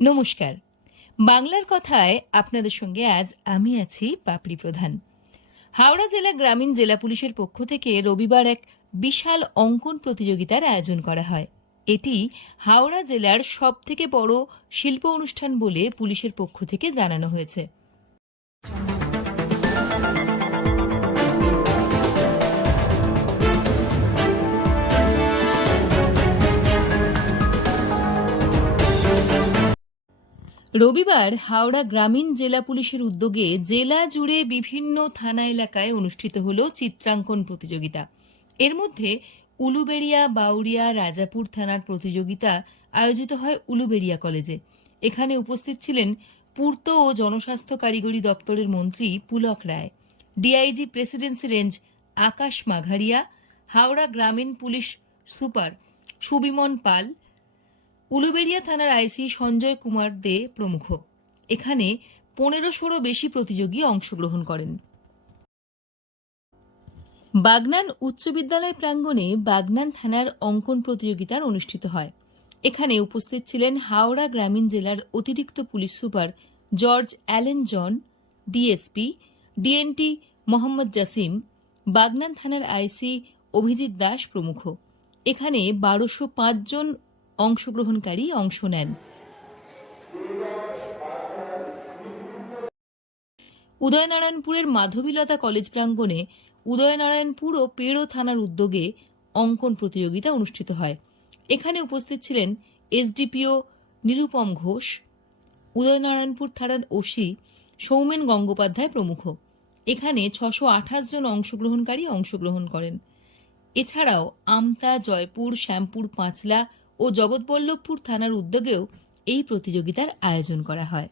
নমস্কার। বাংলার কথায় আপনাদের সঙ্গে আজ আমি আছি পাপড়ি প্রধান। হাওড়া জেলা গ্রামীণ জেলা পুলিশের পক্ষ থেকে রবিবার এক বিশাল অঙ্কন প্রতিযোগিতার আয়োজন করা হয়। এটি হাওড়া জেলার সবথেকে বড় শিল্প অনুষ্ঠান বলে পুলিশের পক্ষ থেকে জানানো হয়েছে। রবিবার হাওড়া গ্রামীণ জেলা পুলিশের উদ্যোগে জেলা জুড়ে বিভিন্ন থানা এলাকায় অনুষ্ঠিত হল চিত্রাঙ্কন প্রতিযোগিতা। এর মধ্যে উলুবেড়িয়া, বাউরিয়া, রাজাপুর থানার প্রতিযোগিতা আয়োজিত হয় উলুবেড়িয়া কলেজে। এখানে উপস্থিত ছিলেন পূর্ত ও জনস্বাস্থ্য কারিগরি দপ্তরের মন্ত্রী পুলক রায়, ডিআইজি প্রেসিডেন্সি রেঞ্জ আকাশ মাঘারিয়া, হাওড়া গ্রামীণ পুলিশ সুপার সুবিমন পাল, উলুবেড়িয়া থানার আইসি সঞ্জয় কুমার দে প্রমুখ। এখানে 1500 বেশি প্রতিযোগী অংশগ্রহণ করেন। বাগনান উচ্চ বিদ্যালয় প্রাঙ্গণে বাগনান থানার অঙ্কন প্রতিযোগিতার অনুষ্ঠিত হয়। এখানে উপস্থিত ছিলেন হাওড়া গ্রামীণ জেলার অতিরিক্ত পুলিশ সুপার জর্জ অ্যালেন জন, ডিএসপি, ডিএনটি মোহাম্মদ জাসিম, বাগনান থানার আইসি অভিজিৎ দাস প্রমুখ। এখানে 1205 জন অংশগ্রহণকারী অংশ নেন। উদয়নারায়ণপুরের মাধবীলতা কলেজ প্রাঙ্গণে উদয়নারায়ণপুর ও পেড়ো থানার উদ্যোগে অঙ্কন প্রতিযোগিতা অনুষ্ঠিত হয়। এখানে উপস্থিত ছিলেন এসডিপিও নিরুপম ঘোষ, উদয়নারায়ণপুর থানার ওসি সৌমেন গঙ্গোপাধ্যায় প্রমুখ। এখানে 628 জন অংশগ্রহণকারী অংশগ্রহণ করেন। এছাড়াও আমতা, জয়পুর, শ্যামপুর, পাঁচলা ও জগৎবল্লভপুর থানার উদ্যোগেও এই প্রতিযোগিতার আয়োজন করা হয়।